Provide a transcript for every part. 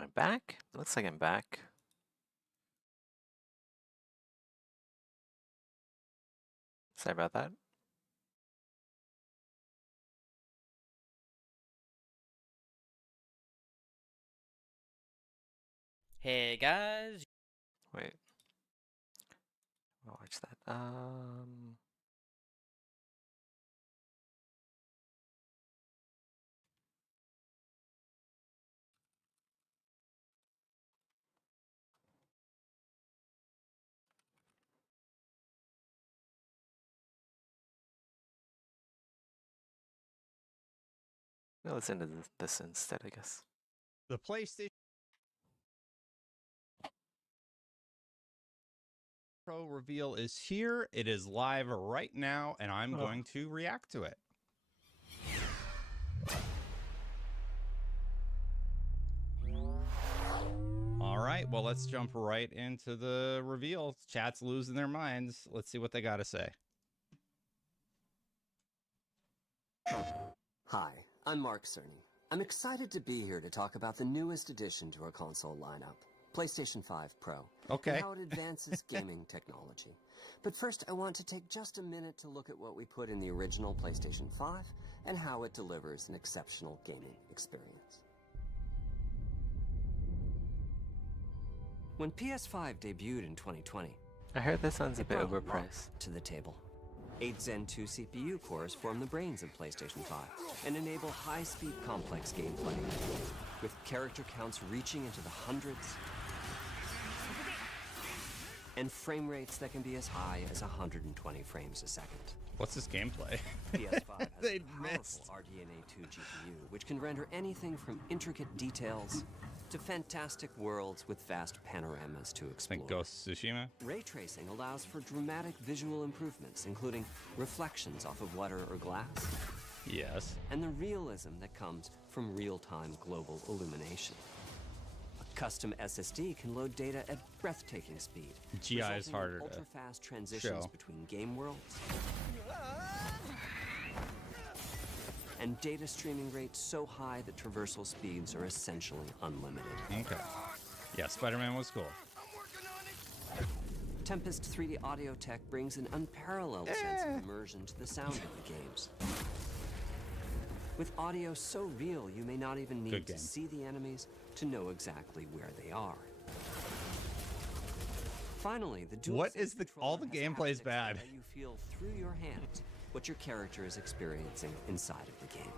Am I back? Looks like I'm back. Sorry about that. Hey guys. Wait, I'll watch that. I'll listen to this instead, I guess. The PlayStation Pro reveal is here. It is live right now, and I'm going to react to it. All right, well, let's jump right into the reveal. Chat's losing their minds. Let's see what they got to say. Hi, I'm Mark Cerny. I'm excited to be here to talk about the newest addition to our console lineup, PlayStation 5 Pro, Okay. and how it advances gaming technology. But first, I want to take just a minute to look at what we put in the original PlayStation 5 and how it delivers an exceptional gaming experience. When PS5 debuted in 2020, I heard this one's a it bit brought a lot overpriced. to the table. 8 Zen 2 CPU cores form the brains of PlayStation 5 and enable high-speed complex gameplay, with character counts reaching into the hundreds and frame rates that can be as high as 120 frames a second. What's this gameplay? PS5 has They a powerful missed. RDNA 2 GPU, which can render anything from intricate details to fantastic worlds with vast panoramas to explore. Think Ghost of Tsushima? Ray tracing allows for dramatic visual improvements, including reflections off of water or glass, Yes. and the realism that comes from real-time global illumination. A custom SSD can load data at breathtaking speed, GI is resulting in harder to ultra-fast transitions show. between game worlds, and data streaming rates so high that traversal speeds are essentially unlimited. Okay. Yeah, Spider-Man was cool. Tempest 3D audio tech brings an unparalleled sense of immersion to the sound of the games. With audio so real, you may not even Good need game. to see the enemies to know exactly where they are. Finally, the What DualSense is the- all the controller has gameplay's haptics bad. that let you feel through your hands what your character is experiencing inside of the game.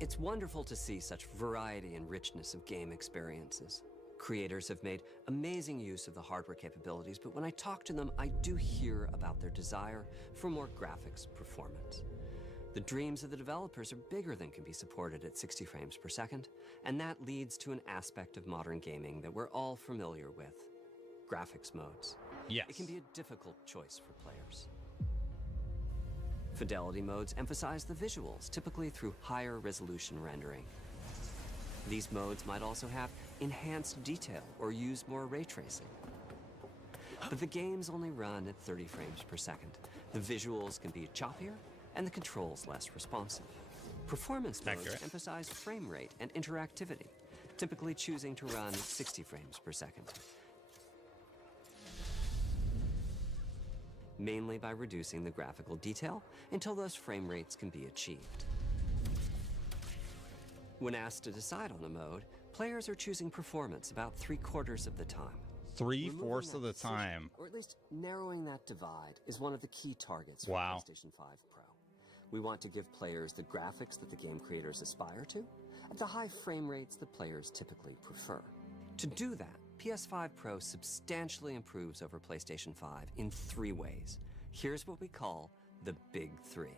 It's wonderful to see such variety and richness of game experiences. Creators have made amazing use of the hardware capabilities, but when I talk to them, I do hear about their desire for more graphics performance. The dreams of the developers are bigger than can be supported at 60 frames per second, and that leads to an aspect of modern gaming that we're all familiar with: graphics modes. Yes. It can be a difficult choice for players. Fidelity modes emphasize the visuals, typically through higher resolution rendering. These modes might also have enhanced detail or use more ray tracing. But the games only run at 30 frames per second. The visuals can be choppier and the controls less responsive. Performance modes Accurate. emphasize frame rate and interactivity, typically choosing to run at 60 frames per second, mainly by reducing the graphical detail until those frame rates can be achieved. When asked to decide on a mode, players are choosing performance about 3/4 of the time. 3/4 of Removing the that decision, time. or at least narrowing that divide, is one of the key targets for Wow. PlayStation 5 Pro. We want to give players the graphics that the game creators aspire to, at the high frame rates that players typically prefer. To do that, PS5 Pro substantially improves over PlayStation 5 in 3 ways. Here's what we call the Big 3.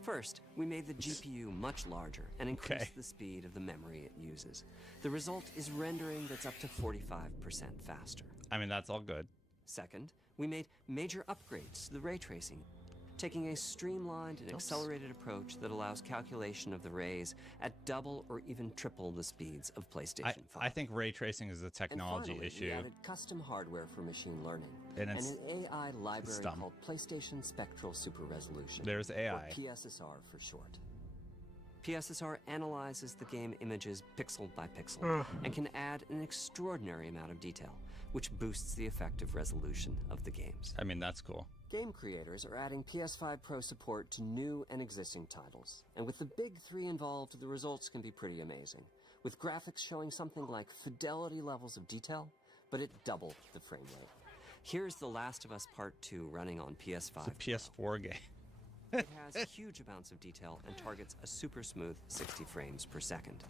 First, we made the GPU much larger and increased Okay. the speed of the memory it uses. The result is rendering that's up to 45% faster. I mean, that's all good. Second, we made major upgrades to the ray tracing, taking a streamlined and accelerated approach that allows calculation of the rays at double or even triple the speeds of PlayStation 5. I think ray tracing is a And technology finally, issue. we added custom hardware for machine learning And and it's an AI library dumb. called PlayStation Spectral Super Resolution. There's or AI. PSSR for short. PSSR analyzes the game images pixel by pixel and can add an extraordinary amount of detail, which boosts the effective resolution of the games. I mean, that's cool. Game creators are adding PS5 Pro support to new and existing titles, and with the big three involved, the results can be pretty amazing, with graphics showing something like fidelity levels of detail, but at double the frame rate. Here's The Last of Us Part 2 running on PS5. It's a PS4 game. It has huge amounts of detail and targets a super smooth 60 frames per second.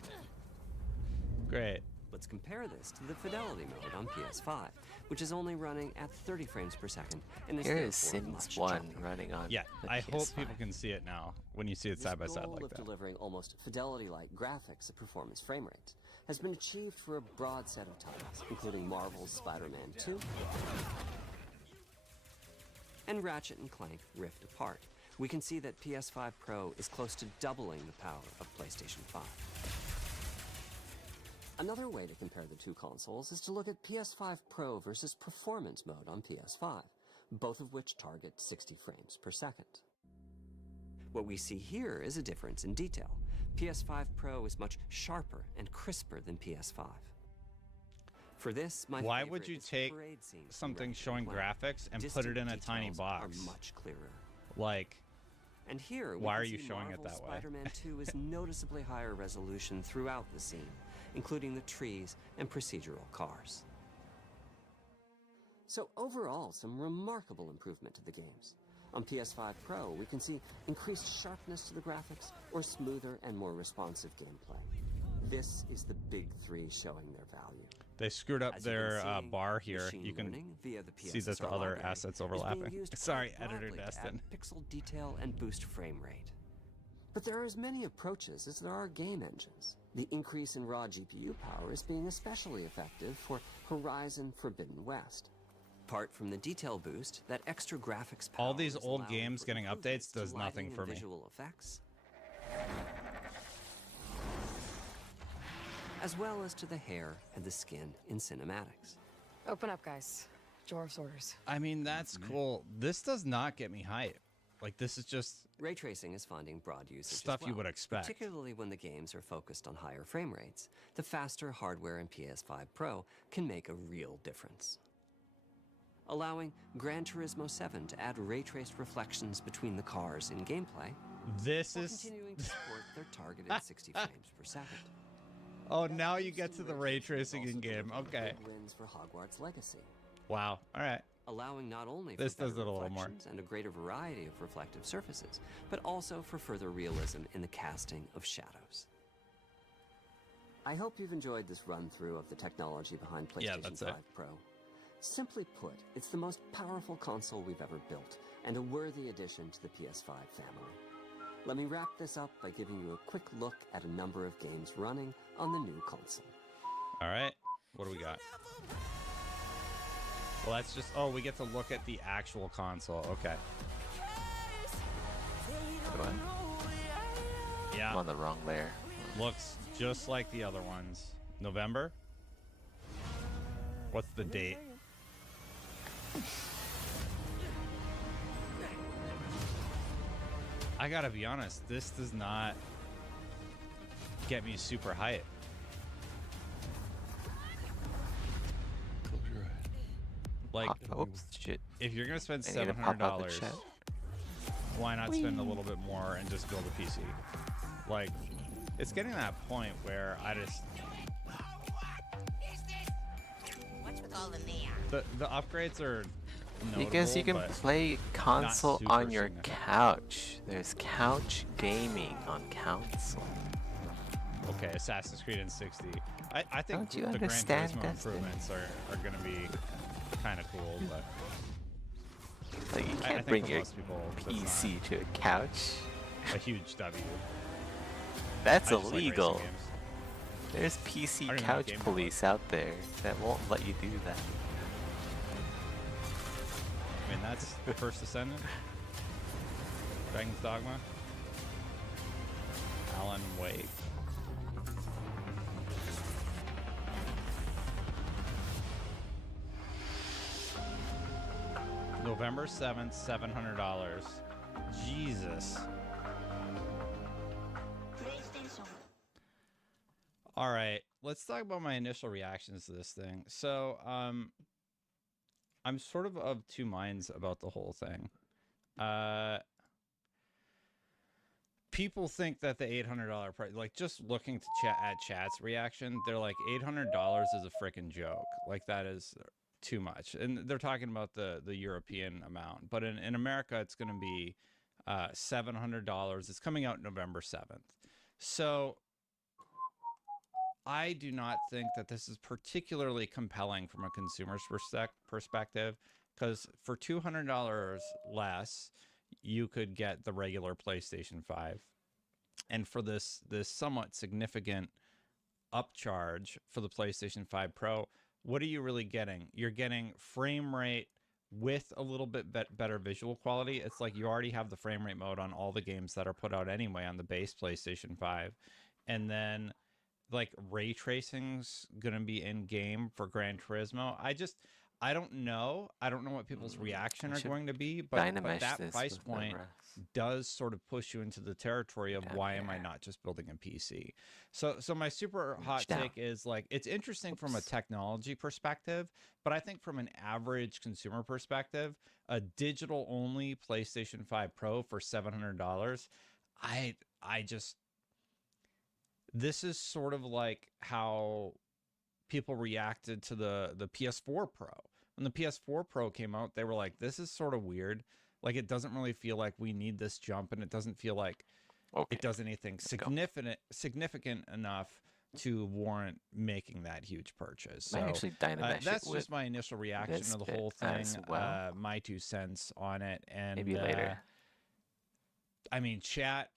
Great. Let's compare this to the fidelity mode on PS5, which is only running at 30 frames per second and is Here is therefore Sims much 1 choppier. running on. Yeah, the I hope PS5. people can see it now when you see it This side by side goal like of that. delivering almost fidelity-like graphics at performance frame rates has been achieved for a broad set of titles, including Marvel's Spider-Man 2 and Ratchet & Clank Rift Apart. We can see that PS5 Pro is close to doubling the power of PlayStation 5. Another way to compare the two consoles is to look at PS5 Pro versus Performance mode on PS5, both of which target 60 frames per second. What we see here is a difference in detail. PS5 Pro is much sharper and crisper than PS5. For this, my Why favorite would you is the take parade scene from something Ratchet & showing Clank. graphics and put Distant it in a tiny details box? Are much clearer. Like, And here, we Why can are you see showing it Marvel's that way? Spider-Man 2 is noticeably higher resolution throughout the scene, including the trees and procedural cars. So overall, some remarkable improvement to the games. On PS5 Pro, we can see increased sharpness to the graphics or smoother and more responsive gameplay. This is the big three showing their value. they screwed up As you've been their seeing, bar here. machine You can learning via the see that the PSSR other library assets is being overlapping. used Sorry, quite Editor broadly to Destin. add pixel detail and boost frame rate. But there are as many approaches as there are game engines. The increase in raw GPU power is being especially effective for Horizon Forbidden West. Apart from the detail boost, that extra graphics power All these is old allowing games for getting improvements updates to does nothing lighting for and me. visual effects, as well as to the hair and the skin in cinematics. Open up, guys. Jorv's orders. I mean, that's cool. This does not get me hype. Like, this is just Ray tracing is finding broad usage Stuff as you well, would expect. particularly when the games are focused on higher frame rates. The faster hardware in PS5 Pro can make a real difference. Allowing Gran Turismo 7 to add ray-traced reflections between the cars in gameplay, this while is. continuing to support their targeted 60 frames per second. Oh, now you get to Some the ray tracing also in game. delivered Okay. big wins for Hogwarts Legacy, Wow. All right. allowing not only This for does better it a little more. reflections and a greater variety of reflective surfaces, but also for further realism in the casting of shadows. I hope you've enjoyed this run-through of the technology behind Yeah, PlayStation that's 5 it. Pro. Simply put, it's the most powerful console we've ever built, and a worthy addition to the PS5 family. Let me wrap this up by giving you a quick look at a number of games running on the new console. All right. What do we got? Well, that's just. Oh, we get to look at the actual console. Okay. What? I'm Yeah. on the wrong layer. Looks just like the other ones. November? What's the date? I gotta be honest, this does not get me super hype. Like, Oops, shit. if you're gonna spend I need to pop out the $700, chat. why not spend a little bit more and just build a PC? Like, it's getting to that point where I just What's with all the neon? the upgrades are notable, Because you can but play console super on your significant. couch. There's couch gaming on console. okay, Assassin's Creed in 60. I think Don't you the Gran understand, Turismo Destin? improvements are gonna be kind of cool, but Like you I can't think bring for your most people, that's PC to a couch. not a huge W. That's I just like racing illegal. games. There's I PC don't even know couch what game that police out there that won't let you do that. I mean, that's First Descendant, Dragon's Dogma, Alan Wake. November 7th, $700. Jesus. All right, let's talk about my initial reactions to this thing. So, I'm sort of two minds about the whole thing. People think that the $800 price, like just looking to at chat's reaction, they're like $800 is a freaking joke. Like that is too much. And they're talking about the European amount, but in America, it's going to be $700. It's coming out November 7th. So I do not think that this is particularly compelling from a consumer's perspective, because for $200 less, you could get the regular PlayStation 5. And for this somewhat significant upcharge for the PlayStation 5 Pro, what are you really getting? You're getting frame rate with a little bit better visual quality. It's like you already have the frame rate mode on all the games that are put out anyway on the base PlayStation 5. And then like ray tracing's gonna be in game for Gran Turismo. I don't know what people's reaction are going to be, but that price point does sort of push you into the territory of why am I not just building a PC? So my super hot take is like, it's interesting from a technology perspective, but I think from an average consumer perspective, a digital only PlayStation 5 Pro for $700, this is sort of like how people reacted to the PS4 Pro. When the PS4 Pro came out, they were like, this is sort of weird. Like, it doesn't really feel like we need this jump, and it doesn't feel like it does anything significant enough to warrant making that huge purchase. So that's just my initial reaction to the whole thing. My 2 cents on it. And maybe later. I mean, chat.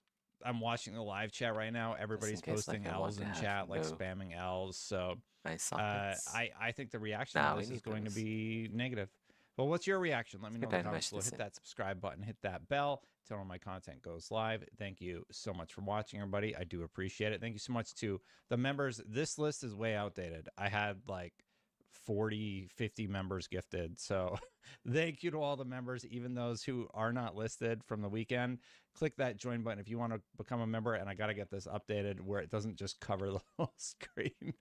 I'm watching the live chat right now. Everybody's posting L's in chat, like spamming L's. So I think the reaction to this is going to be negative. Well, what's your reaction? Let me know in the comments below. Hit that subscribe button, hit that bell, tell when my content goes live. Thank you so much for watching, everybody. I do appreciate it. Thank you so much to the members. This list is way outdated. I had like 40, 50 members gifted. So thank you to all the members, even those who are not listed from the weekend. Click that join button if you want to become a member. And I got to get this updated where it doesn't just cover the whole screen.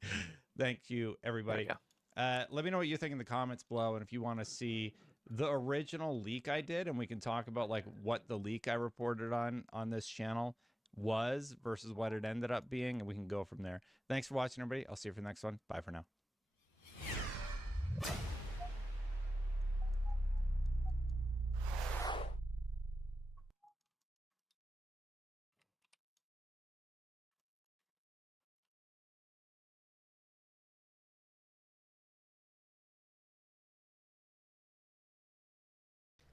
Thank you, everybody. Let me know what you think in the comments below. And if you want to see the original leak I did, and we can talk about like what the leak I reported on this channel was versus what it ended up being, and we can go from there. Thanks for watching, everybody. I'll see you for the next one. Bye for now.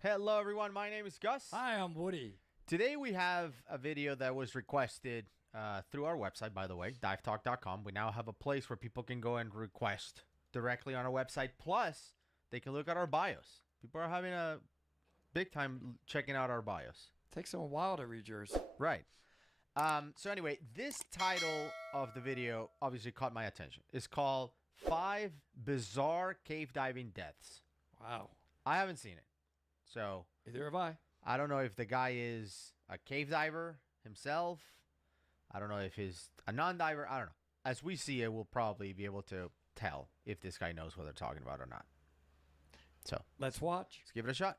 Hello everyone, my name is Gus. Hi, I'm Woody. Today we have a video that was requested through our website, by the way, divetalk.com. We now have a place where people can go and request directly on our website. Plus, they can look at our bios. People are having a big time checking out our bios. Takes them a while to read yours. Right. So anyway, this title of the video obviously caught my attention. It's called 5 Bizarre Cave Diving Deaths. Wow. I haven't seen it. So either have I. I don't know if the guy is a cave diver himself. I don't know if he's a non-diver. I don't know. As we see it, we'll probably be able to tell if this guy knows what they're talking about or not. So let's watch. Let's give it a shot.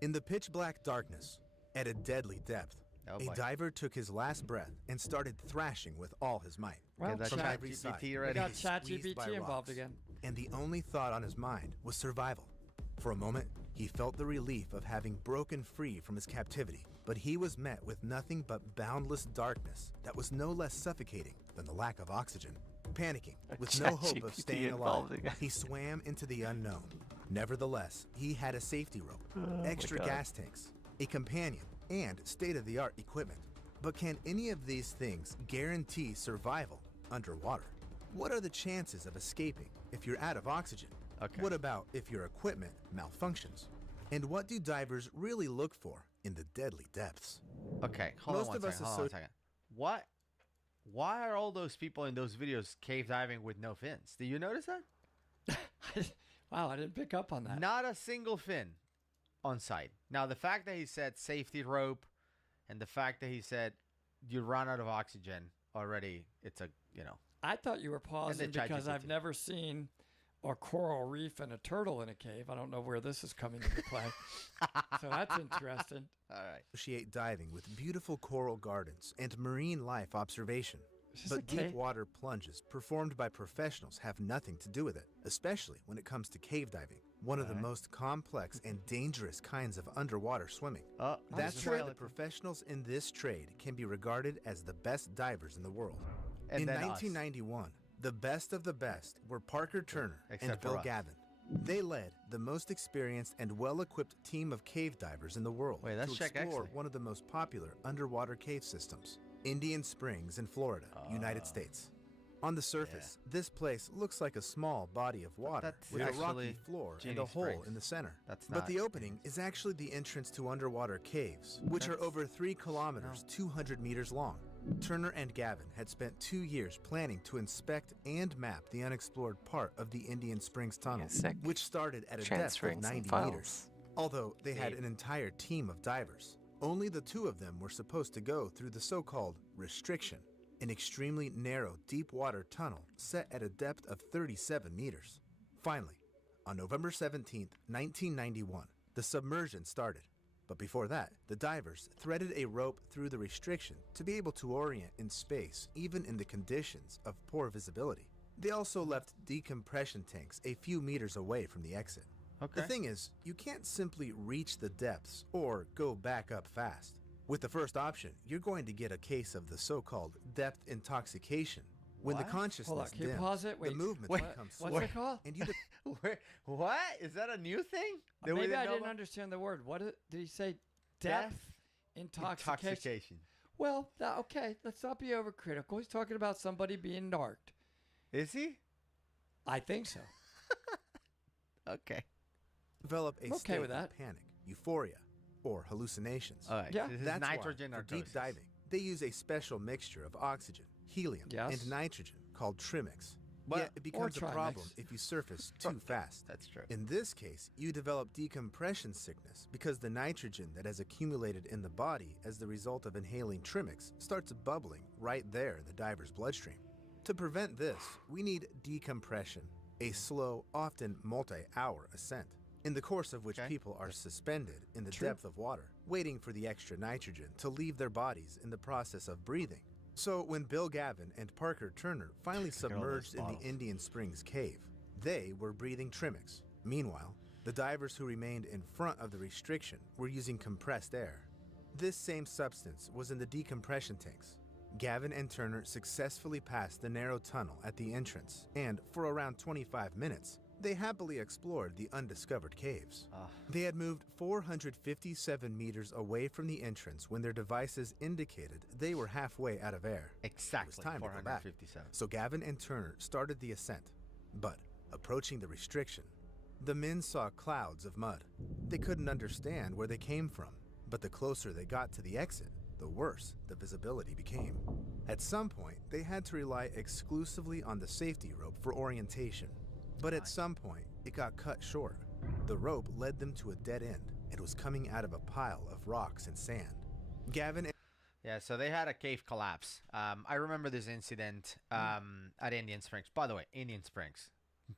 In the pitch black darkness, at a deadly depth, a diver took his last breath and started thrashing with all his might. Well, from every side, we got ChatGPT involved again. And the only thought on his mind was survival. For a moment, he felt the relief of having broken free from his captivity, but he was met with nothing but boundless darkness that was no less suffocating than the lack of oxygen. Panicking, with no hope of staying alive, he swam into the unknown. Nevertheless, he had a safety rope, extra gas tanks, a companion, and state-of-the-art equipment. But can any of these things guarantee survival underwater? What are the chances of escaping if you're out of oxygen? Okay. What about if your equipment malfunctions? And what do divers really look for in the deadly depths? Okay, hold on one second. What? Why are all those people in those videos cave diving with no fins? Do you notice that? Wow, I didn't pick up on that. Not a single fin on site. Now, the fact that he said safety rope and the fact that he said you run out of oxygen already it's a I thought you were pausing because I've ChatGPT. never seen a coral reef and a turtle in a cave. I don't know where this is coming into play. So that's interesting. all right. Associate diving with beautiful coral gardens and marine life observation. Is this a But deep cave? water plunges performed by professionals have nothing to do with it, especially when it comes to cave diving, one of the most complex and dangerous kinds of underwater swimming. That's why the professionals in this trade can be regarded as the best divers in the world. And In then us. 1991, the best of the best were Parker Turner and Except for Bill us. Gavin. They led the most experienced and well-equipped team of cave divers in the world Wait, let's to check explore X-ray. one of the most popular underwater cave systems, Indian Springs in Florida, United States. On the surface, this place looks like a small body of water that's with a rocky actually floor and Genie a hole Springs. in the center. That's But not the opening is actually the entrance to underwater caves, which are over 3 kilometers, 200 meters long. Turner and Gavin had spent 2 years planning to inspect and map the unexplored part of the Indian Springs Tunnel, sec. which started at a depth of Transferring some 90 files. meters. Although they had an entire team of divers, only the 2 of them were supposed to go through the so-called restriction, an extremely narrow deep water tunnel set at a depth of 37 meters. Finally, on November 17, 1991, the submersion started. But before that, the divers threaded a rope through the restriction to be able to orient in space, even in the conditions of poor visibility. They also left decompression tanks a few meters away from the exit. Okay. The thing is, you can't simply reach the depths or go back up fast. With the first option, you're going to get a case of the so-called depth intoxication. When the What? consciousness Hold on, can you dims, pause it? the Wait, movement wait, becomes what's slower, it called? and you What? Is that a new thing? that we Maybe I know didn't about? understand the word. Did he say? Depth intoxication. Well, okay. Let's not be overcritical. He's talking about somebody being narked. Is he? I think so. Okay. develop a I'm okay state with that. of panic, euphoria, or hallucinations. All right. Yeah. This is That's nitrogen why, or for deep diving, they use a special mixture of oxygen, helium, Yes. and nitrogen called trimix. But- Yet it becomes a trimix. problem if you surface too fast. That's true. In this case, you develop decompression sickness because the nitrogen that has accumulated in the body as the result of inhaling trimix starts bubbling right there in the diver's bloodstream. To prevent this, we need decompression, a slow, often multi-hour ascent, in the course of which Okay. people are suspended in the True. depth of water, waiting for the extra nitrogen to leave their bodies in the process of breathing. So when Bill Gavin and Parker Turner finally at all those submerged in the bottles. Indian Springs cave, they were breathing trimix. Meanwhile, the divers who remained in front of the restriction were using compressed air. This same substance was in the decompression tanks. Gavin and Turner successfully passed the narrow tunnel at the entrance, and for around 25 minutes, they happily explored the undiscovered caves. They had moved 457 meters away from the entrance when their devices indicated they were halfway out of air. Exactly. It was time to go back. 457. So Gavin and Turner started the ascent. But, approaching the restriction, the men saw clouds of mud. They couldn't understand where they came from, but the closer they got to the exit, the worse the visibility became. At some point, they had to rely exclusively on the safety rope for orientation. But at some point, it got cut short. The rope led them to a dead end and was coming out of a pile of rocks and sand. Gavin Yeah, so they had a cave collapse. I remember this incident at Indian Springs. By the way, Indian Springs,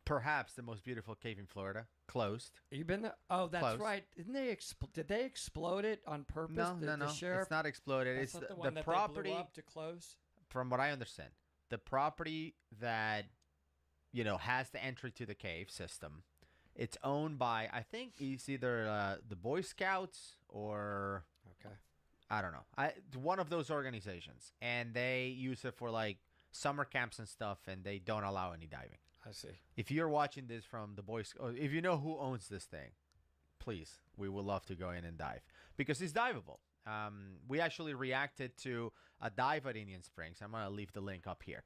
perhaps the most beautiful cave in Florida, closed. You been there? Oh, that's Close. right. Didn't they? Did they explode it on purpose? No, the, no, the no. Sheriff? It's not exploded. That's It's not the, the one that property. they blew up to close. From what I understand, the property that has the entry to the cave system, it's owned by, I think it's either the Boy Scouts or Okay. I don't know, one of those organizations, and they use it for like summer camps and stuff, and they don't allow any diving. I see. If you're watching this from the Boy Scouts, if you know who owns this thing, please, we would love to go in and dive because it's diveable. We actually reacted to a dive at Indian Springs. I'm gonna leave the link up here,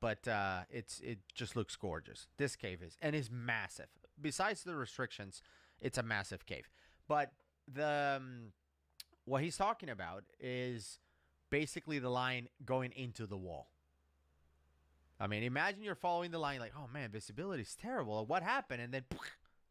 but it just looks gorgeous. This cave is, and is massive. Besides the restrictions, it's a massive cave. But the what he's talking about is basically the line going into the wall. I mean, imagine you're following the line like, oh man, visibility is terrible. What happened? And then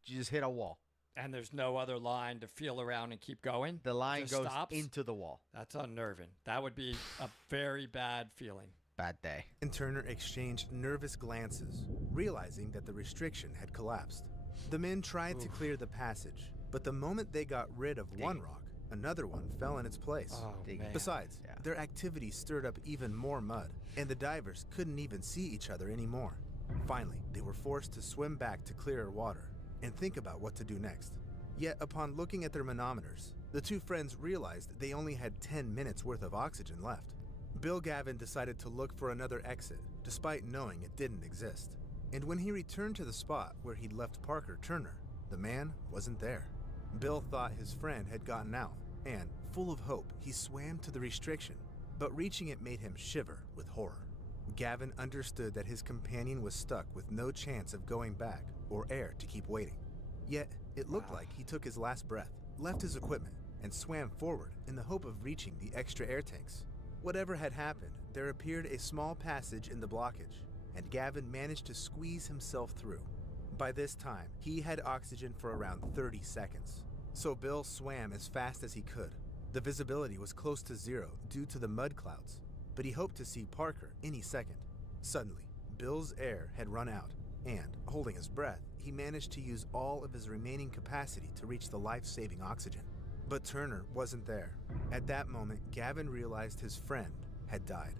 you just hit a wall. And there's no other line to feel around and keep going. The line Just goes stops? into the wall. That's unnerving. That would be a very bad feeling. Bad day. and Turner exchanged nervous glances, realizing that the restriction had collapsed. The men tried to clear the passage, but the moment they got rid of one rock, another one fell in its place. Oh, man. Besides, their activity stirred up even more mud, and the divers couldn't even see each other anymore. Finally, they were forced to swim back to clearer water and think about what to do next. Yet, upon looking at their manometers, the two friends realized they only had 10 minutes worth of oxygen left. Bill Gavin decided to look for another exit, despite knowing it didn't exist. And when he returned to the spot where he'd left Parker Turner, the man wasn't there. Bill thought his friend had gotten out, and, full of hope, he swam to the restriction, but reaching it made him shiver with horror. Gavin understood that his companion was stuck with no chance of going back or air to keep waiting. Yet, it looked like he took his last breath, left his equipment, and swam forward in the hope of reaching the extra air tanks. Whatever had happened, there appeared a small passage in the blockage, and Gavin managed to squeeze himself through. By this time, he had oxygen for around 30 seconds, so Bill swam as fast as he could. The visibility was close to zero due to the mud clouds, but he hoped to see Parker any second. Suddenly, Bill's air had run out, and, holding his breath, he managed to use all of his remaining capacity to reach the life-saving oxygen. But Turner wasn't there. At that moment, Gavin realized his friend had died.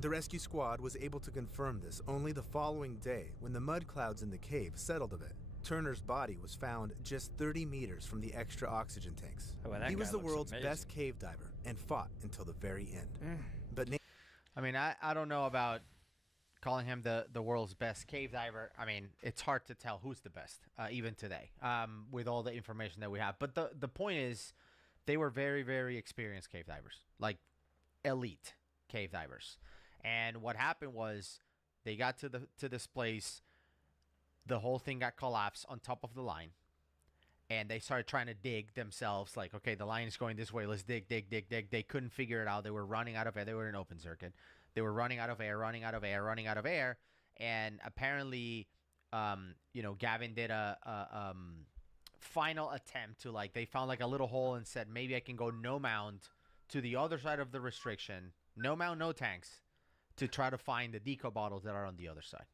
The rescue squad was able to confirm this only the following day when the mud clouds in the cave settled a bit. Turner's body was found just 30 meters from the extra oxygen tanks. Oh, well, that he was guy the looks world's amazing. best cave diver and fought until the very end. But I mean, I don't know about calling him the world's best cave diver. I mean, it's hard to tell who's the best, even today, with all the information that we have. But the point is, they were very, very experienced cave divers, like elite cave divers. And what happened was they got to this place, the whole thing got collapsed on top of the line, and they started trying to dig themselves, like, okay, the line is going this way, let's dig. They couldn't figure it out. They were running out of air. They were in open circuit. They were running out of air, and apparently, Gavin did a final attempt to, like, they found like a little hole and said, maybe I can go no mount to the other side of the restriction, no mount, no tanks, to try to find the deco bottles that are on the other side.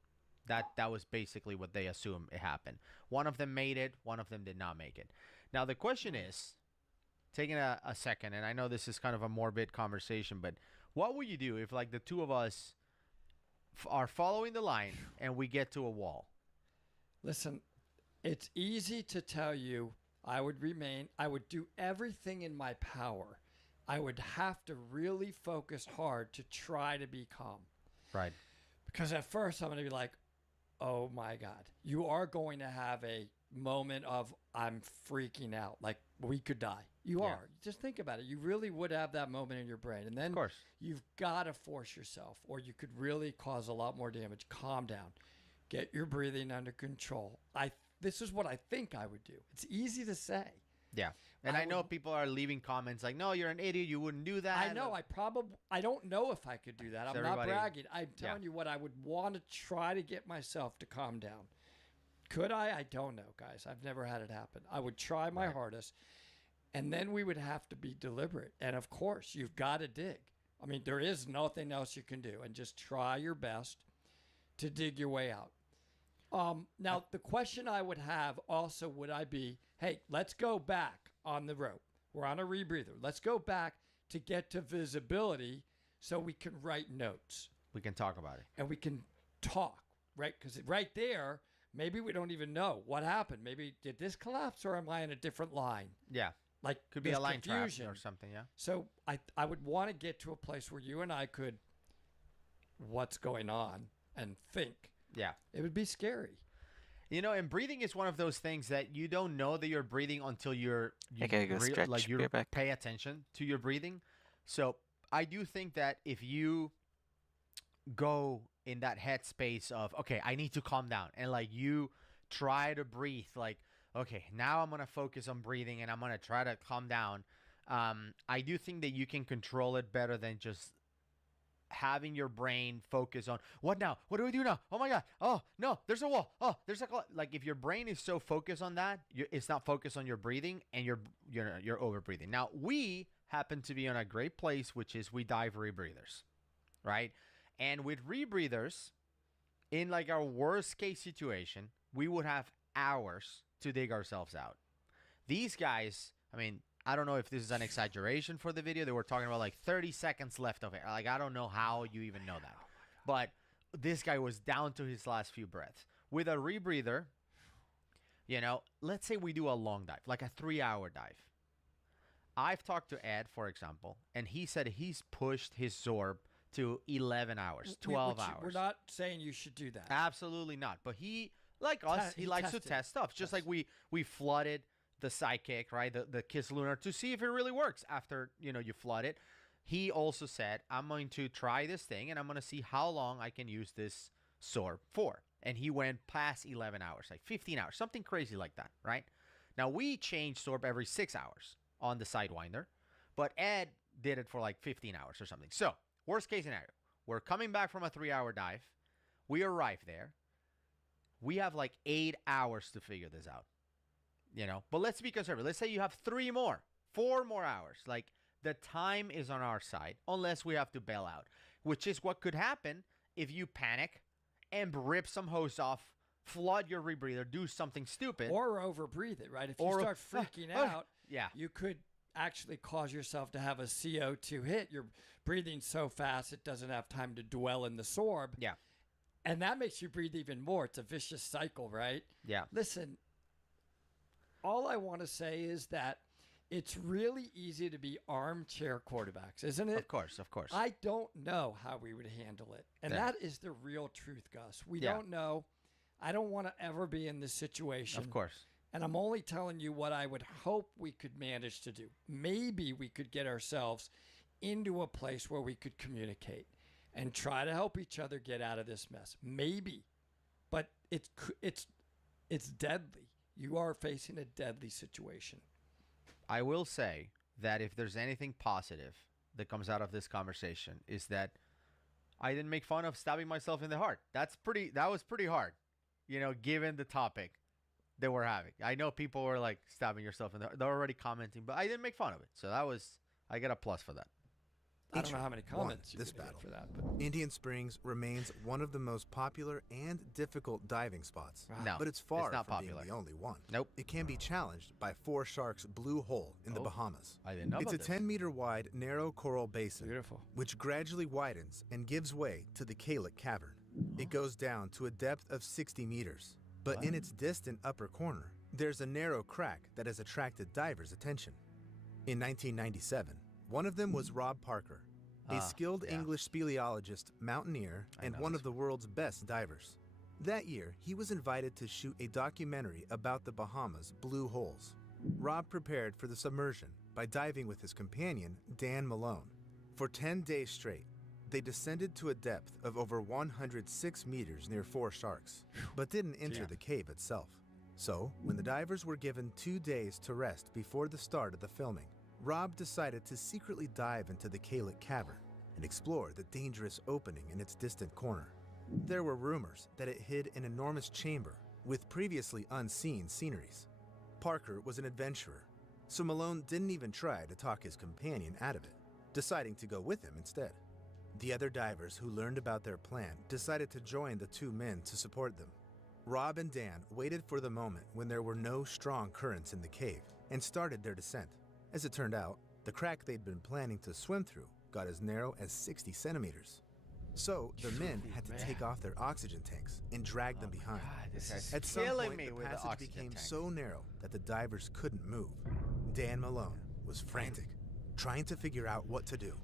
That was basically what they assumed it happened. One of them made it, one of them did not make it. Now the question is, taking a second, and I know this is kind of a morbid conversation, but what would you do if, like, the two of us are following the line and we get to a wall? Listen, it's easy to tell you I would do everything in my power. I would have to really focus hard to try to be calm. Right. Because at first I'm going to be like, oh my God, you are going to have a moment of I'm freaking out. Like, we could die. You are. Just think about it. You really would have that moment in your brain. And then Of course. you've got to force yourself, or you could really cause a lot more damage. Calm down. Get your breathing under control. This is what I think I would do. It's easy to say. Yeah. And I know people are leaving comments like, no, you're an idiot. You wouldn't do that. I know. I don't know if I could do that. I'm not bragging. I'm telling you what I would want to try to get myself to calm down. Could I? I don't know, guys. I've never had it happen. I would try my hardest, and then we would have to be deliberate. And, of course, you've got to dig. I mean, there is nothing else you can do, and just try your best to dig your way out. Now, the question I would have also would I be, hey, let's go back on the rope. We're on a rebreather. Let's go back to get to visibility so we can write notes. We can talk about it. And we can talk, right? Because right there, maybe we don't even know what happened. Maybe did this collapse or am I in a different line? Yeah. Like, could be a line confusion trap or something, yeah. So I would want to get to a place where you and I could, what's going on, and think. Yeah. It would be scary. You know, and breathing is one of those things that you don't know that you're breathing until you pay attention to your breathing. So I do think that if you go in that headspace of, okay, I need to calm down, and like you try to breathe, like, okay, now I'm going to focus on breathing and I'm going to try to calm down. I do think that you can control it better than just having your brain focus on what now? What do we do now? Oh my God. Oh no, there's a wall. Oh, there's like if your brain is so focused on that, it's not focused on your breathing, and you're over breathing. Now we happen to be on a great place, which is we dive rebreathers, right? And with rebreathers, in like our worst case situation, we would have hours to dig ourselves out. These guys, I mean, I don't know if this is an exaggeration for the video. They were talking about like 30 seconds left of air. Like, I don't know how you even know that. But this guy was down to his last few breaths. With a rebreather, you know, let's say we do a long dive, like a 3-hour dive. I've talked to Ed, for example, and he said he's pushed his Zorb to 11 hours, 12 hours. We're not saying you should do that. Absolutely not. But he, like us, he likes to test stuff. Just like we flooded the Sidekick, right? The Kiss Lunar to see if it really works after, you know, you flood it. He also said, I'm going to try this thing and I'm going to see how long I can use this Zorb for. And he went past 11 hours, like 15 hours, something crazy like that, right? Now, we change Zorb every 6 hours on the Sidewinder, but Ed did it for like 15 hours or something. So, worst case scenario, we're coming back from a 3-hour dive. We arrive there. We have like 8 hours to figure this out, you know? But let's be conservative. Let's say you have 4 more hours. Like, the time is on our side, unless we have to bail out, which is what could happen if you panic and rip some hose off, flood your rebreather, do something stupid. Or overbreathe it, right? If you start freaking out, yeah, you could actually cause yourself to have a CO2 hit. You're breathing so fast it doesn't have time to dwell in the Zorb. Yeah. And that makes you breathe even more. It's a vicious cycle, right? Yeah. Listen, all I want to say is that it's really easy to be armchair quarterbacks, isn't it? Of course, of course. I don't know how we would handle it. And that is the real truth, Gus. We don't know. I don't want to ever be in this situation. Of course. And I'm only telling you what I would hope we could manage to do. Maybe we could get ourselves into a place where we could communicate and try to help each other get out of this mess. Maybe. But it's deadly. You are facing a deadly situation. I will say that if there's anything positive that comes out of this conversation is that I didn't make fun of stabbing myself in the heart. That was pretty hard, you know, given the topic that we're having. I know people were like stabbing yourself in the heart. They're already commenting, but I didn't make fun of it. So I get a plus for that. I don't know how many comments this you get battle for that, but Indian Springs remains one of the most popular and difficult diving spots. No, but it's far not from popular. being the only one. Nope. It can be challenged by Four Sharks Blue Hole in the Bahamas. I didn't know It's a about this. 10-meter wide, narrow coral basin, beautiful. which gradually widens and gives way to the Kalek Cavern. It goes down to a depth of 60 meters, but in its distant upper corner, there's a narrow crack that has attracted divers' attention. In 1997, one of them was Rob Parker, a skilled English speleologist, mountaineer, and one of the world's best divers. That year, he was invited to shoot a documentary about the Bahamas' blue holes. Rob prepared for the submersion by diving with his companion, Dan Malone. For 10 days straight, they descended to a depth of over 106 meters near Four Sharks, but didn't enter the cave itself. So, when the divers were given 2 days to rest before the start of the filming, Rob decided to secretly dive into the Kalek Cavern and explore the dangerous opening in its distant corner. There were rumors that it hid an enormous chamber with previously unseen sceneries. Parker was an adventurer, so Malone didn't even try to talk his companion out of it, deciding to go with him instead. The other divers who learned about their plan decided to join the two men to support them. Rob and Dan waited for the moment when there were no strong currents in the cave and started their descent. As it turned out, the crack they'd been planning to swim through got as narrow as 60 centimeters. So the men had to take off their oxygen tanks and drag them behind. At some point, the passage became so narrow that the divers couldn't move. Dan Malone was frantic, trying to figure out what to do,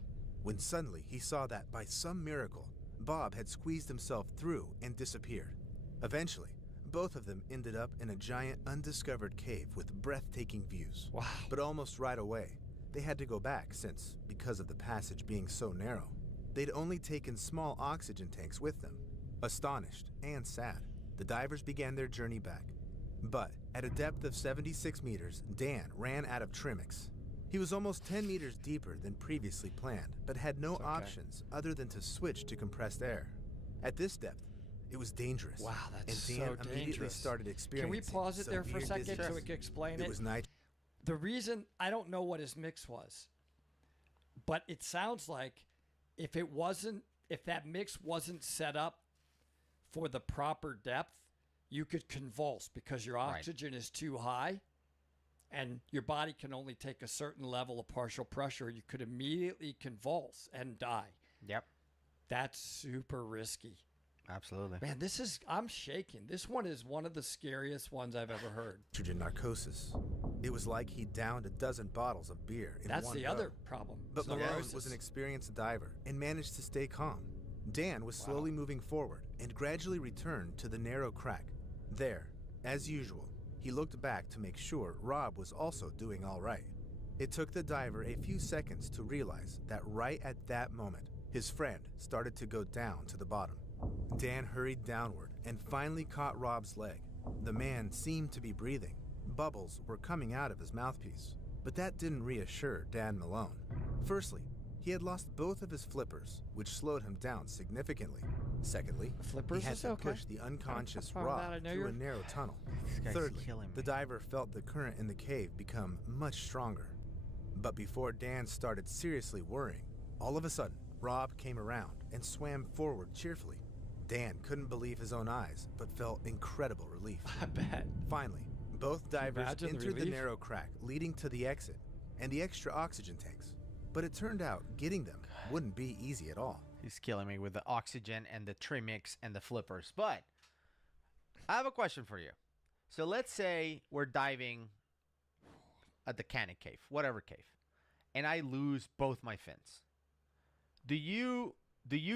when suddenly he saw that by some miracle, Bob had squeezed himself through and disappeared. Eventually, both of them ended up in a giant undiscovered cave with breathtaking views. Wow. But almost right away, they had to go back since, because of the passage being so narrow, they'd only taken small oxygen tanks with them. Astonished and sad, the divers began their journey back. But at a depth of 76 meters, Dan ran out of Trimix. He was almost 10 meters deeper than previously planned, but had no options other than to switch to compressed air. At this depth, it was dangerous. Wow, that's and Dan so immediately dangerous. started experiencing Can we pause it there for a severe second dizziness. so we can explain It it? was night. The reason I don't know what his mix was, but it sounds like if it wasn't if that mix wasn't set up for the proper depth, you could convulse because your oxygen is too high and your body can only take a certain level of partial pressure. You could immediately convulse and die. Yep. That's super risky. Absolutely. Man, I'm shaking. This one is one of the scariest ones I've ever heard. Nitrogen narcosis. It was like he downed a dozen bottles of beer in That's one the go. other problem. But Malone Cirrhosis. was an experienced diver and managed to stay calm. Dan was slowly moving forward and gradually returned to the narrow crack. There, as usual, he looked back to make sure Rob was also doing all right. It took the diver a few seconds to realize that right at that moment, his friend started to go down to the bottom. Dan hurried downward and finally caught Rob's leg. The man seemed to be breathing. Bubbles were coming out of his mouthpiece, but that didn't reassure Dan Malone. Firstly, he had lost both of his flippers, which slowed him down significantly. Secondly, Flippers he had is to okay. push the unconscious What's wrong with Rob that? I know through a you're- narrow tunnel. guy's Thirdly, killing me. the diver felt the current in the cave become much stronger. But before Dan started seriously worrying, all of a sudden, Rob came around and swam forward cheerfully. Dan couldn't believe his own eyes, but felt incredible relief. I bet. Finally, both divers imagine the entered the relief? narrow crack leading to the exit and the extra oxygen tanks. But it turned out getting them wouldn't be easy at all. He's killing me with the oxygen and the trimix and the flippers. But I have a question for you. So let's say we're diving at the Cannon Cave, whatever cave, and I lose both my fins. Do you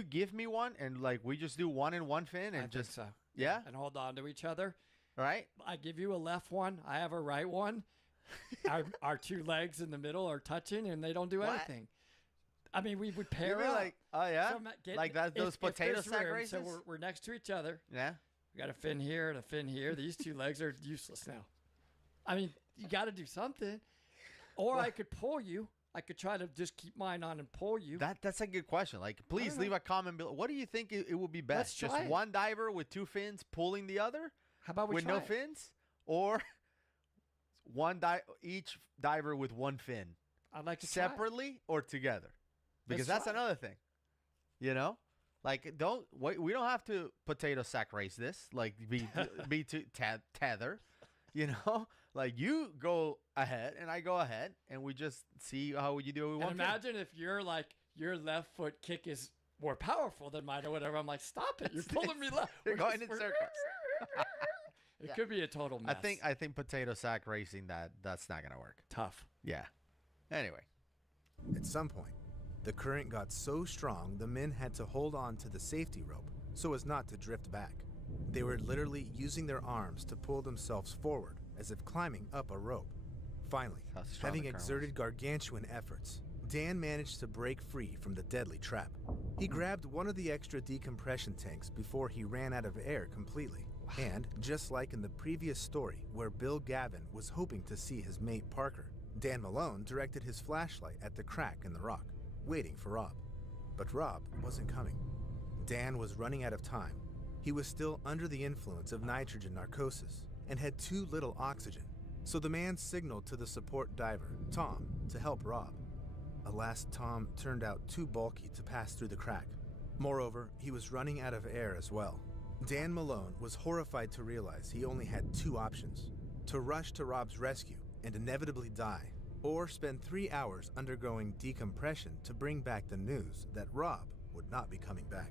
give me one and like we just do one in one fin and I just think so. yeah? And hold on to each other. Right? I give you a left one. I have a right one. our two legs in the middle are touching, and they don't do What? anything. I mean, we would You pair mean up. like oh yeah? So I'm not getting- like that those if potato there's sack room, races? So we're next to each other. Yeah. We got a fin here and a fin here. These two legs are useless now. I mean, you got to do something. Or I could pull you. I could try to just keep mine on and pull you. That's a good question. Like, please leave a comment below. What do you think it would be best? Just try it. one diver with two fins pulling the other How about we with try no it? fins, or each diver with one fin, I'd like to try it. separately or together? Because Let's that's try it. another thing. You know, like we don't have to potato sack race this. Like be to tether. You know, like you go ahead and I go ahead, and we just see how you do with And one fin. imagine if your left foot kick is more powerful than mine or whatever. I'm like, stop it! You're pulling me left. You're We're going just- in we're- circles. It could be a total mess. I think potato sack racing that's not gonna work. tough. Yeah. Anyway, At some point, the current got so strong the men had to hold on to the safety rope so as not to drift back. They were literally using their arms to pull themselves forward as if climbing up a rope. Finally, How strong having the current exerted gargantuan efforts, Dan managed to break free from the deadly trap. He grabbed one of the extra decompression tanks before he ran out of air completely. And, just like in the previous story where Bill Gavin was hoping to see his mate Parker, Dan Malone directed his flashlight at the crack in the rock, waiting for Rob. But Rob wasn't coming. Dan was running out of time. He was still under the influence of nitrogen narcosis and had too little oxygen. So the man signaled to the support diver, Tom, to help Rob. Alas, Tom turned out too bulky to pass through the crack. Moreover, he was running out of air as well. Dan Malone was horrified to realize he only had two options: to rush to Rob's rescue and inevitably die, or spend 3 hours undergoing decompression to bring back the news that Rob would not be coming back.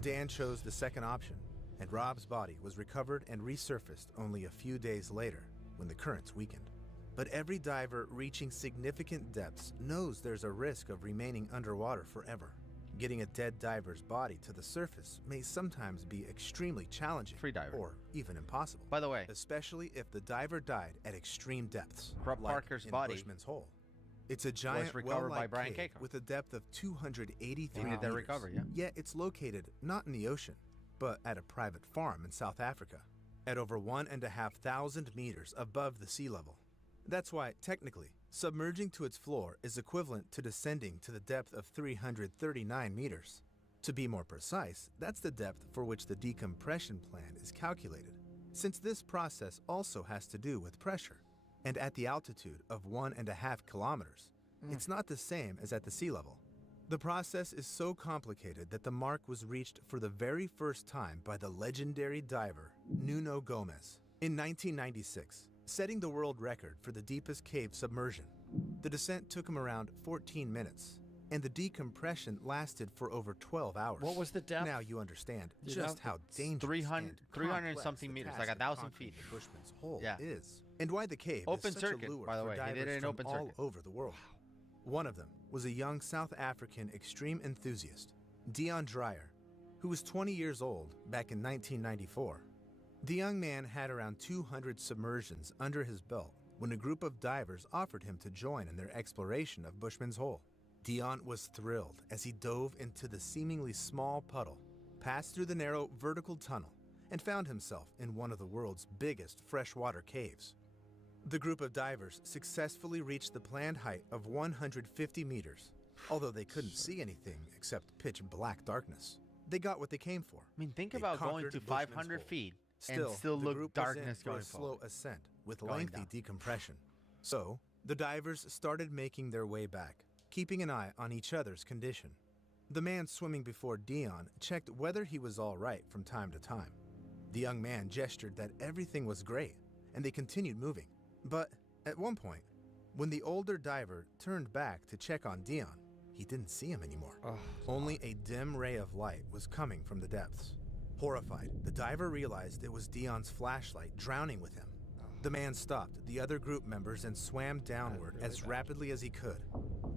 Dan chose the second option, and Rob's body was recovered and resurfaced only a few days later when the currents weakened. But every diver reaching significant depths knows there's a risk of remaining underwater forever. Getting a dead diver's body to the surface may sometimes be extremely challenging Free diver. or even impossible. by the way, Especially if the diver died at extreme depths, Rob like Parker's in body Bushman's Hole. It's a giant recovered by well-like Brian cave Keiko. with a depth of 283 He did that meters. recovery, yeah. Yet it's located not in the ocean, but at a private farm in South Africa, at over 1,500 meters above the sea level. That's why, technically, submerging to its floor is equivalent to descending to the depth of 339 meters. To be more precise, that's the depth for which the decompression plan is calculated, since this process also has to do with pressure. And at the altitude of 1.5 kilometers, it's not the same as at the sea level. The process is so complicated that the mark was reached for the very first time by the legendary diver Nuno Gomez in 1996, setting the world record for the deepest cave submersion. The descent took him around 14 minutes, and the decompression lasted for over 12 hours. What was the depth? Now you understand You just know? how dangerous 300 and something complex meters, the like task 1,000 of conquering feet. the Bushman's Hole Yeah. is, and why the cave Open is such circuit, a lure by the for way. He divers did it in from open all circuit. over the world. One of them was a young South African extreme enthusiast, Dion Dreyer, who was 20 years old back in 1994. The young man had around 200 submersions under his belt when a group of divers offered him to join in their exploration of Bushman's Hole. Dion was thrilled as he dove into the seemingly small puddle, passed through the narrow vertical tunnel, and found himself in one of the world's biggest freshwater caves. The group of divers successfully reached the planned height of 150 meters, although they couldn't see anything except pitch black darkness. They got what they came for. I mean, think They about going conquered to Bushman's 500 Hole. feet Still, and still the look group was in darkness for a going slow forward. ascent with Going lengthy down. decompression. So, the divers started making their way back, keeping an eye on each other's condition. The man swimming before Dion checked whether he was all right from time to time. The young man gestured that everything was great, and they continued moving. But at one point, when the older diver turned back to check on Dion, he didn't see him anymore. Only a dim ray of light was coming from the depths. Horrified, the diver realized it was Dion's flashlight drowning with him. The man stopped the other group members and swam downward as rapidly as he could.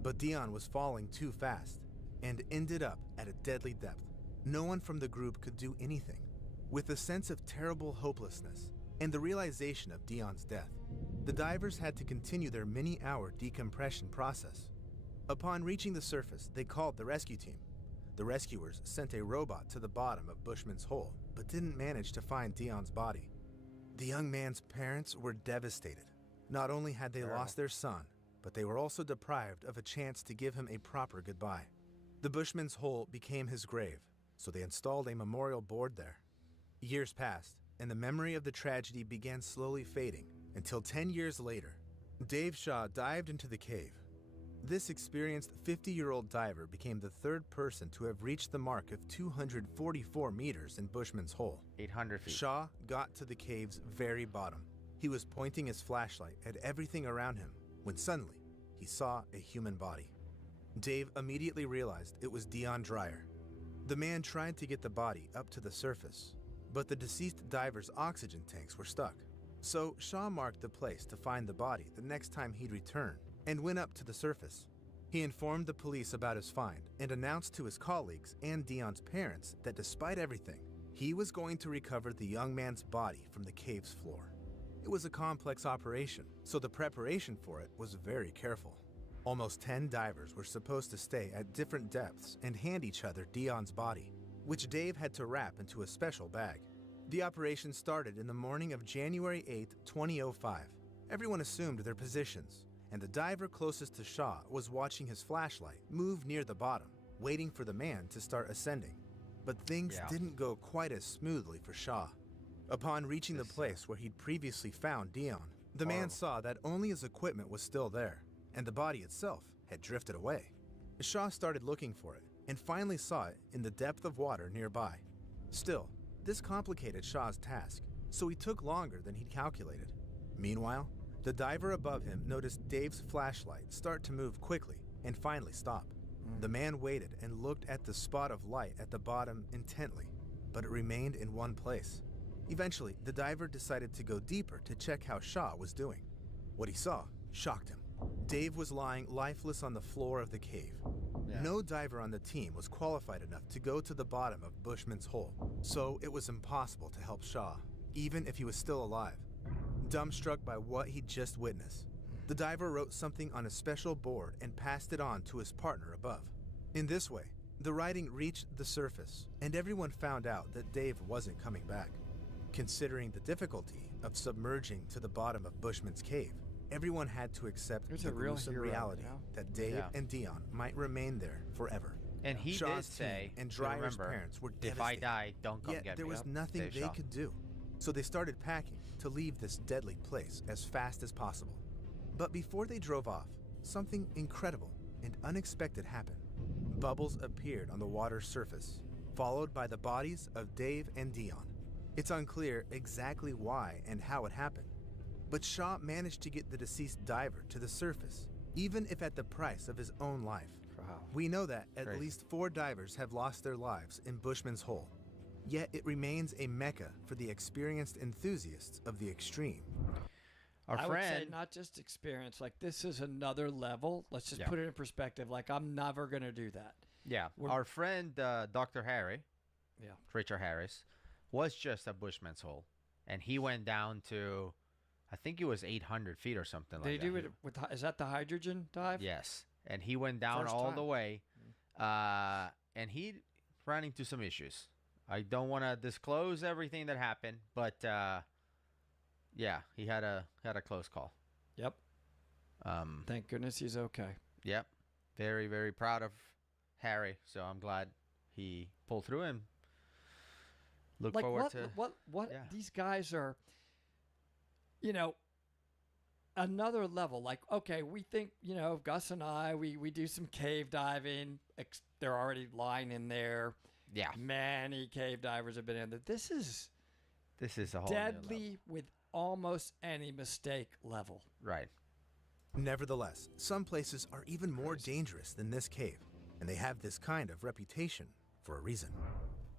But Dion was falling too fast and ended up at a deadly depth. No one from the group could do anything. With a sense of terrible hopelessness and the realization of Dion's death, the divers had to continue their many-hour decompression process. Upon reaching the surface, they called the rescue team. The rescuers sent a robot to the bottom of Bushman's Hole, but didn't manage to find Dion's body. The young man's parents were devastated. Not only had they lost their son, but they were also deprived of a chance to give him a proper goodbye. The Bushman's Hole became his grave, so they installed a memorial board there. Years passed, and the memory of the tragedy began slowly fading until 10 years later, Dave Shaw dived into the cave. This experienced 50-year-old diver became the third person to have reached the mark of 244 meters in Bushman's Hole. 800 feet. Shaw got to the cave's very bottom. He was pointing his flashlight at everything around him when suddenly he saw a human body. Dave immediately realized it was Dion Dreyer. The man tried to get the body up to the surface, but the deceased diver's oxygen tanks were stuck. So Shaw marked the place to find the body the next time he'd return and went up to the surface. He informed the police about his find and announced to his colleagues and Dion's parents that despite everything, he was going to recover the young man's body from the cave's floor. It was a complex operation, so the preparation for it was very careful. Almost 10 divers were supposed to stay at different depths and hand each other Dion's body, which Dave had to wrap into a special bag. The operation started in the morning of January 8, 2005. Everyone assumed their positions, and the diver closest to Shaw was watching his flashlight move near the bottom, waiting for the man to start ascending. But things didn't go quite as smoothly for Shaw. Upon reaching the place where he'd previously found Dion, the man saw that only his equipment was still there, and the body itself had drifted away. Shaw started looking for it, and finally saw it in the depth of water nearby. Still, this complicated Shaw's task, so he took longer than he'd calculated. Meanwhile, the diver above him noticed Dave's flashlight start to move quickly and finally stop. The man waited and looked at the spot of light at the bottom intently, but it remained in one place. Eventually, the diver decided to go deeper to check how Shaw was doing. What he saw shocked him. Dave was lying lifeless on the floor of the cave. No diver on the team was qualified enough to go to the bottom of Bushman's Hole, so it was impossible to help Shaw, even if he was still alive. Dumbstruck by what he'd just witnessed, the diver wrote something on a special board and passed it on to his partner above. In this way, the writing reached the surface, and everyone found out that Dave wasn't coming back. Considering the difficulty of submerging to the bottom of Bushman's cave, everyone had to accept the gruesome reality that Dave and Dion might remain there forever. And he Shaw's did say, team and Dreyer's remember, parents were if I devastated. die, don't come Yet get there me. was nothing Dave they Shaw. could do. So they started packing to leave this deadly place as fast as possible. But before they drove off, something incredible and unexpected happened. bubbles appeared on the water's surface, followed by the bodies of Dave and Dion. It's unclear exactly why and how it happened, but Shaw managed to get the deceased diver to the surface, even if at the price of his own life. Wow. We know that at Crazy. least 4 divers have lost their lives in Bushman's Hole, yet it remains a mecca for the experienced enthusiasts of the extreme. Our I friend, would say not just experience. Like, this is another level. Let's just Yeah. put it in perspective. Like, I'm never going to do that. yeah, we're- our friend Dr. Harry, Yeah. Richard Harris, was just at Bushman's Hole, and he went down to, I think it was 800 feet or something They like do that. it with, is that the hydrogen dive? Yes, and he went down First all time. the way, and he ran into some issues. I don't want to disclose everything that happened, but yeah, he had a close call. Yep. Thank goodness he's okay. Yep, very very proud of Harry. So I'm glad he pulled through and look Like, forward to. what yeah. these guys are, you know, another level. Like, okay, we think, you know, Gus and I, we do some cave diving. They're already lying in there. Yeah, Many cave divers have been in there. This is this is a whole new level. deadly with almost any mistake level. Right. Nevertheless, some places are even more dangerous than this cave, and they have this kind of reputation for a reason.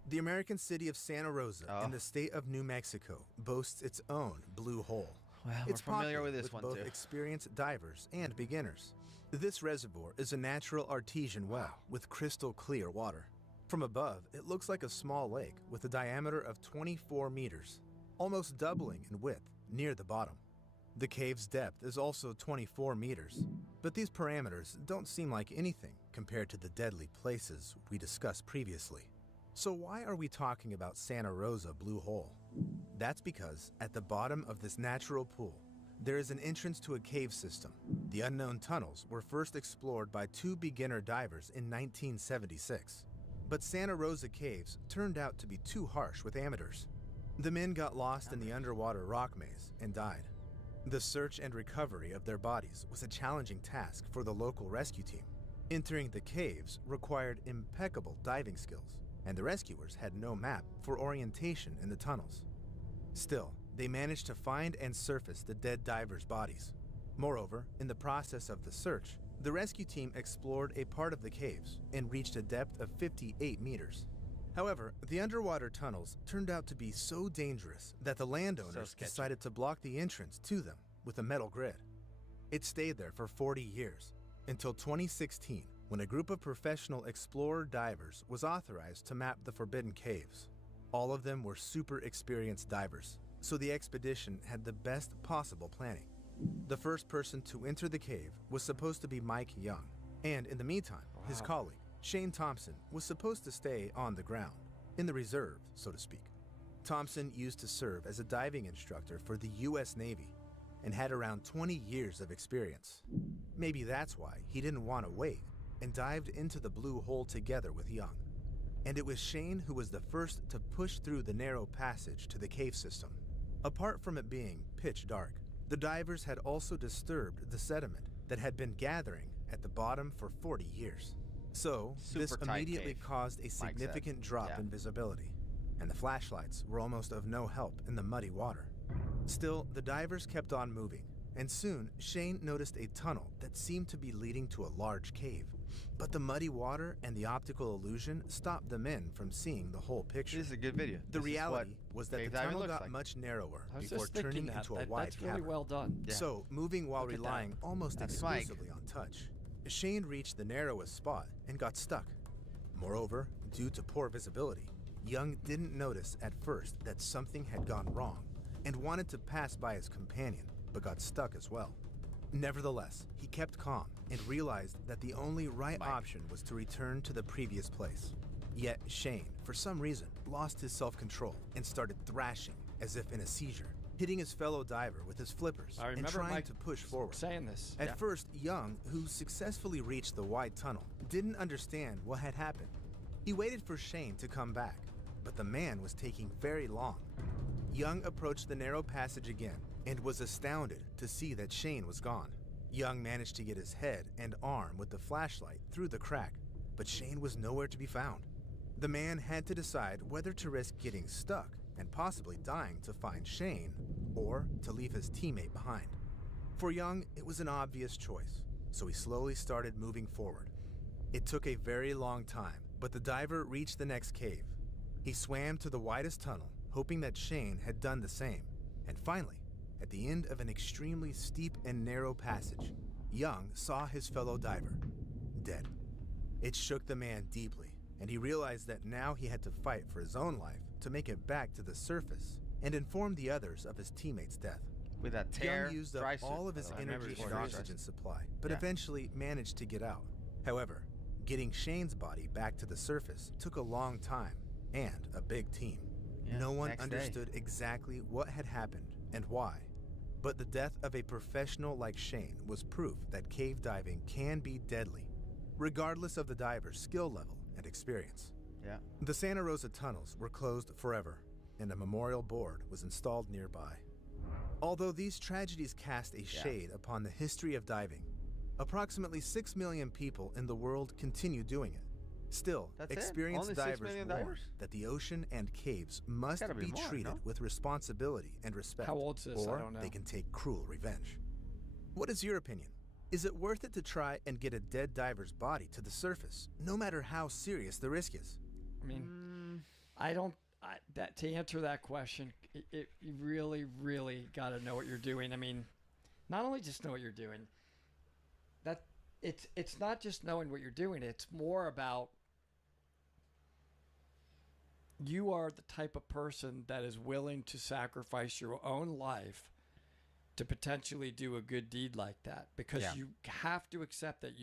The American city of Santa Rosa in the state of New Mexico boasts its own blue hole. Well, It's we're familiar popular with this one both too. experienced divers and beginners. This reservoir is a natural artesian well with crystal clear water. From above, it looks like a small lake with a diameter of 24 meters, almost doubling in width near the bottom. The cave's depth is also 24 meters, but these parameters don't seem like anything compared to the deadly places we discussed previously. So why are we talking about Santa Rosa Blue Hole? That's because at the bottom of this natural pool, there is an entrance to a cave system. The unknown tunnels were first explored by 2 beginner divers in 1976. But Santa Rosa Caves turned out to be too harsh with amateurs. The men got lost in the underwater rock maze and died. The search and recovery of their bodies was a challenging task for the local rescue team. Entering the caves required impeccable diving skills, and the rescuers had no map for orientation in the tunnels. Still, they managed to find and surface the dead divers' bodies. Moreover, in the process of the search, the rescue team explored a part of the caves and reached a depth of 58 meters. However, the underwater tunnels turned out to be so dangerous that the landowners sketchy. decided to block the entrance to them with a metal grid. It stayed there for 40 years, until 2016, when a group of professional explorer divers was authorized to map the forbidden caves. All of them were super experienced divers, so the expedition had the best possible planning. The first person to enter the cave was supposed to be Mike Young, and in the meantime, his colleague, Shane Thompson, was supposed to stay on the ground, in the reserve, so to speak. Thompson used to serve as a diving instructor for the U.S. Navy and had around 20 years of experience. Maybe that's why he didn't want to wait and dived into the blue hole together with Young. And it was Shane who was the first to push through the narrow passage to the cave system. Apart from it being pitch dark, the divers had also disturbed the sediment that had been gathering at the bottom for 40 years. So, this Super tight immediately cave, caused a Mike said. significant drop Yeah. in visibility, and the flashlights were almost of no help in the muddy water. Still, the divers kept on moving, and soon Shane noticed a tunnel that seemed to be leading to a large cave. But the muddy water and the optical illusion stopped the men from seeing the whole picture. This is a good video. The This is reality what was that the cave diving tunnel looks got like. much narrower I was before just thinking turning that. into a wide That's really cavern. well done. Yeah. So, moving while Look at that. relying almost That's Mike. exclusively on touch, Shane reached the narrowest spot and got stuck. Moreover, due to poor visibility, Young didn't notice at first that something had gone wrong and wanted to pass by his companion, but got stuck as well. Nevertheless, he kept calm and realized that the only right Mike. option was to return to the previous place. Yet Shane, for some reason, lost his self-control and started thrashing as if in a seizure, hitting his fellow diver with his flippers I and remember trying Mike to push forward. saying this. At first, Young, who successfully reached the wide tunnel, didn't understand what had happened. He waited for Shane to come back, but the man was taking very long. Young approached the narrow passage again and was astounded to see that Shane was gone. Young managed to get his head and arm with the flashlight through the crack, but Shane was nowhere to be found. The man had to decide whether to risk getting stuck and possibly dying to find Shane, or to leave his teammate behind. For Young, it was an obvious choice, so he slowly started moving forward. It took a very long time, but the diver reached the next cave. He swam to the widest tunnel, hoping that Shane had done the same. And finally, at the end of an extremely steep and narrow passage, Young saw his fellow diver, dead. It shook the man deeply, and he realized that now he had to fight for his own life to make it back to the surface and inform the others of his teammate's death. With that tear, Young used up all of his energy and oxygen supply, but eventually managed to get out. However, getting Shane's body back to the surface took a long time and a big team. No one understood exactly what had happened and why, but the death of a professional like Shane was proof that cave diving can be deadly, regardless of the diver's skill level and experience. The Santa Rosa tunnels were closed forever, and a memorial board was installed nearby. Although these tragedies cast a shade upon the history of diving, approximately 6 million people in the world continue doing it. Still, experienced divers warn that the ocean and caves must be treated with responsibility and respect, How old's this? or I don't know. they can take cruel revenge. What is your opinion? Is it worth it to try and get a dead diver's body to the surface, no matter how serious the risk is? I mean, to answer that question, you really, really got to know what you're doing. I mean, not only just know what you're doing, it's not just knowing what you're doing. It's more about you are the type of person that is willing to sacrifice your own life to potentially do a good deed like that, because you have to accept that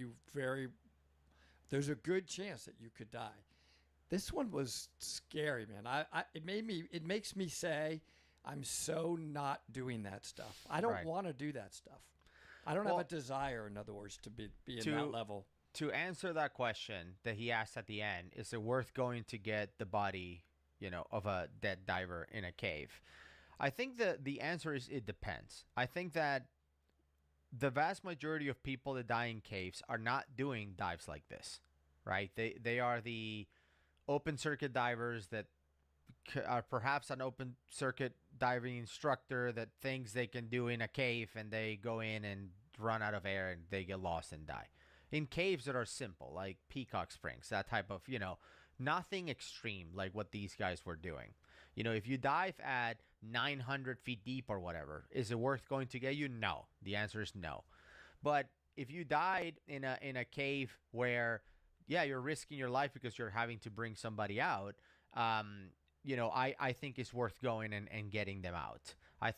there's a good chance that you could die. This one was scary, man. It makes me say, I'm so not doing that stuff. I don't want to do that stuff. I don't have a desire, in other words, to be in that level. To answer that question that he asked at the end, is it worth going to get the body, of a dead diver in a cave? I think the answer is it depends. I think that the vast majority of people that die in caves are not doing dives like this, right? They are the open circuit divers that are perhaps an open circuit diving instructor that thinks they can do in a cave, and they go in and run out of air and they get lost and die. In caves that are simple, like Peacock Springs, that type of, nothing extreme like what these guys were doing. If you dive at 900 feet deep or whatever, is it worth going to get you? No. The answer is no. But if you died in a cave where, you're risking your life because you're having to bring somebody out, I think it's worth going and getting them out. I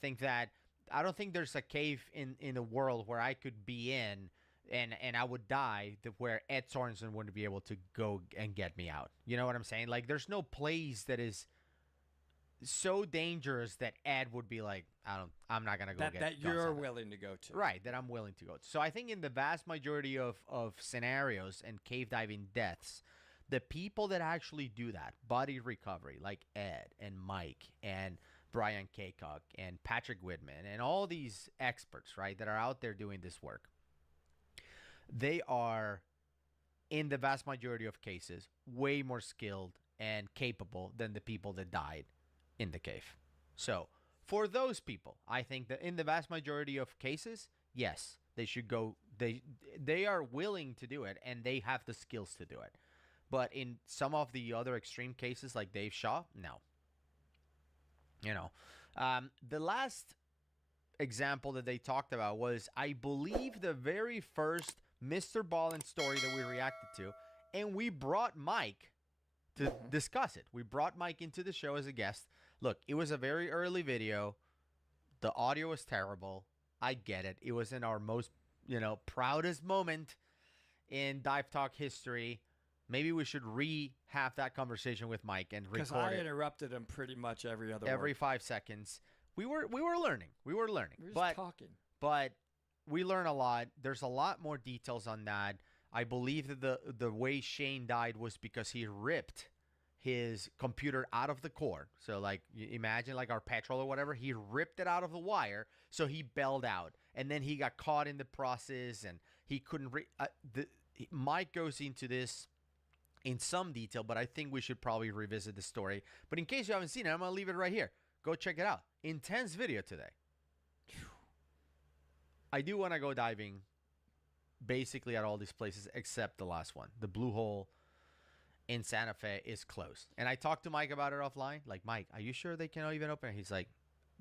don't think there's a cave in the world where I could be in and I would die where Ed Sorensen wouldn't be able to go and get me out. You know what I'm saying? Like, there's no place that is so dangerous that Ed would be like, I'm not going to go get that you're willing to go to. Right, that I'm willing to go to. So I think in the vast majority of scenarios and cave diving deaths, the people that actually do that, body recovery, like Ed and Mike and Brian Kaycock and Patrick Whitman and all these experts, right, that are out there doing this work, they are, in the vast majority of cases, way more skilled and capable than the people that died in the cave. So for those people, I think that in the vast majority of cases, yes, they should go. They are willing to do it, and they have the skills to do it. But in some of the other extreme cases, like Dave Shaw, no. The last example that they talked about was, I believe, the very first Mr. Ballin story that we reacted to, and we brought Mike to discuss it. We brought Mike into the show as a guest. Look, it was a very early video. The audio was terrible. I get it. It was in our most, proudest moment in Dive Talk history. Maybe we should have that conversation with Mike and record it. Because I interrupted him pretty much every 5 seconds. We were learning. We were just talking. But we learn a lot. There's a lot more details on that. I believe that the way Shane died was because he ripped his computer out of the cord. So, like, you imagine like our petrol or whatever. He ripped it out of the wire, so he bailed out. And then he got caught in the process, and he couldn't Mike goes into this in some detail, but I think we should probably revisit the story. But in case you haven't seen it, I'm going to leave it right here. Go check it out. Intense video today. I do want to go diving basically at all these places except the last one. The Blue Hole in Santa Fe is closed. And I talked to Mike about it offline. Like, Mike, are you sure they cannot even open it? He's like,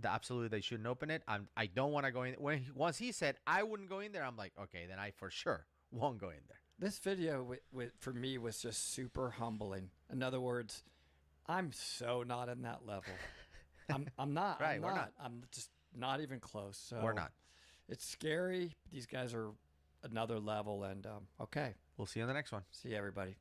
absolutely, they shouldn't open it. I don't want to go in. Once he said I wouldn't go in there, I'm like, okay, then I for sure won't go in there. This video for me was just super humbling. In other words, I'm so not in that level. I'm not. Right, I'm we're not. not. I'm just not even close. So We're not. It's scary. These guys are another level. And okay, We'll see you on the next one. see you, everybody.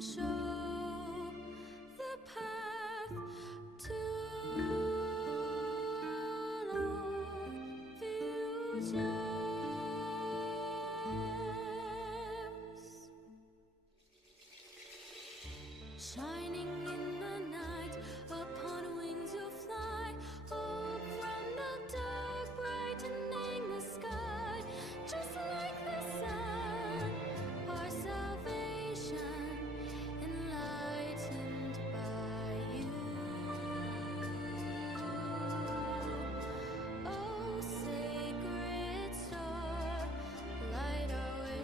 show the path to our future. Shining in the night, upon wings you'll fly, up from the dark, brightening the sky, just like the sun, our salvation, enlightened by you. Oh, sacred star, light our way.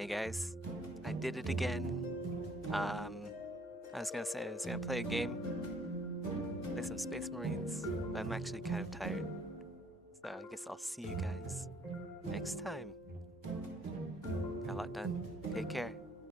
Hey guys, I did it again. I was gonna say I was gonna play a game, play some Space Marines, but I'm actually kind of tired. So I guess I'll see you guys next time. Got a lot done. Take care.